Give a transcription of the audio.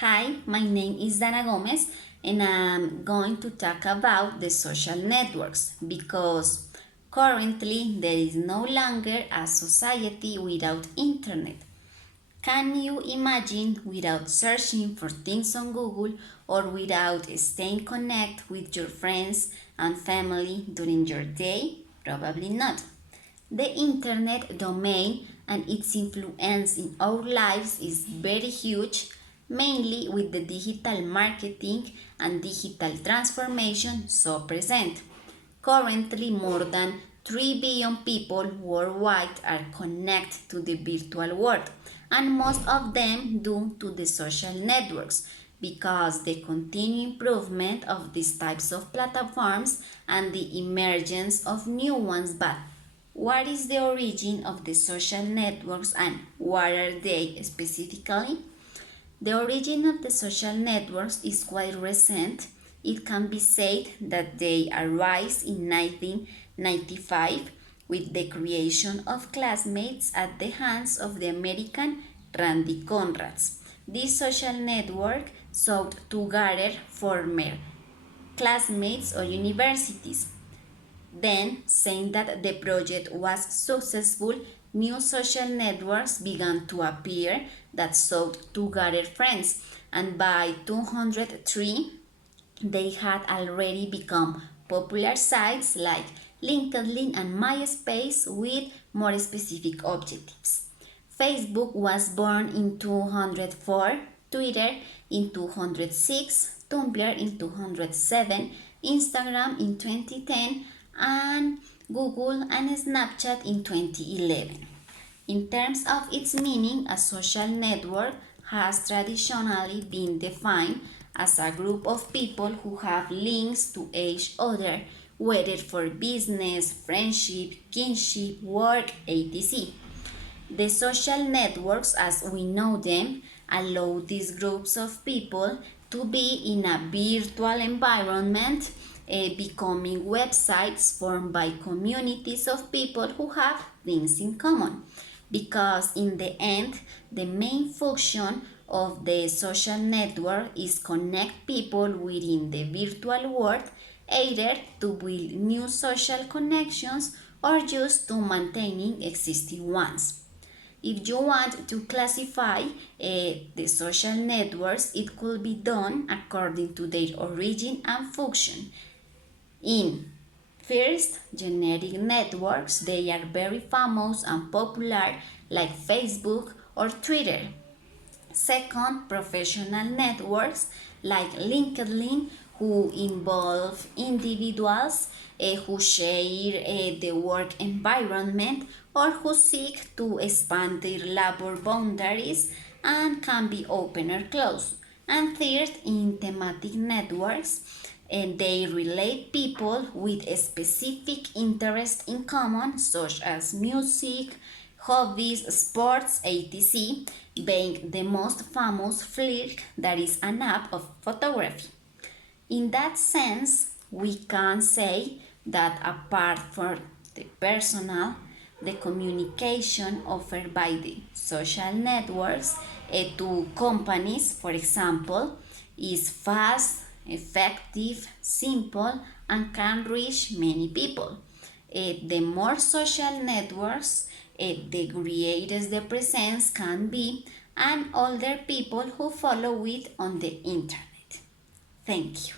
Hi, my name is Dana Gomez and I'm going to talk about the social networks because currently there is no longer a society without internet. Can you imagine without searching for things on Google or without staying connected with your friends and family during your day? Probably not. The internet domain and its influence in our lives is very huge, mainly with the digital marketing and digital transformation so present. Currently, more than 3 billion people worldwide are connected to the virtual world, and most of them due to the social networks because the continued improvement of these types of platforms and the emergence of new ones. But what is the origin of the social networks and what are they specifically? The origin of the social networks is quite recent. It can be said that they arise in 1995 with the creation of classmates at the hands of the American Randy Conrads. This social network sought to gather former classmates or universities. Then, saying that the project was successful, new social networks began to appear that sought to gather friends, and by 203, they had already become popular sites like LinkedIn and MySpace with more specific objectives. Facebook was born in 204, Twitter in 206, Tumblr in 207, Instagram in 2010, and Google and Snapchat in 2011. In terms of its meaning, a social network has traditionally been defined as a group of people who have links to each other, whether for business, friendship, kinship, work, etc. The social networks, as we know them, allow these groups of people to be in a virtual environment, becoming websites formed by communities of people who have things in common. Because in the end, the main function of the social network is connect people within the virtual world, either to build new social connections or just to maintaining existing ones. If you want to classify the social networks, it could be done according to their origin and function. In first, generic networks, they are very famous and popular like Facebook or Twitter. Second, professional networks like LinkedIn, who involve individuals who share the work environment or who seek to expand their labor boundaries and can be open or closed. And third, in thematic networks, and they relate people with a specific interest in common, such as music, hobbies, sports, etc., being the most famous Flickr, that is an app of photography. In that sense, we can say that apart from the personal, the communication offered by the social networks to companies, for example, is fast, effective, simple, and can reach many people. The more social networks, the greater the presence can be, and older people who follow it on the internet. Thank you.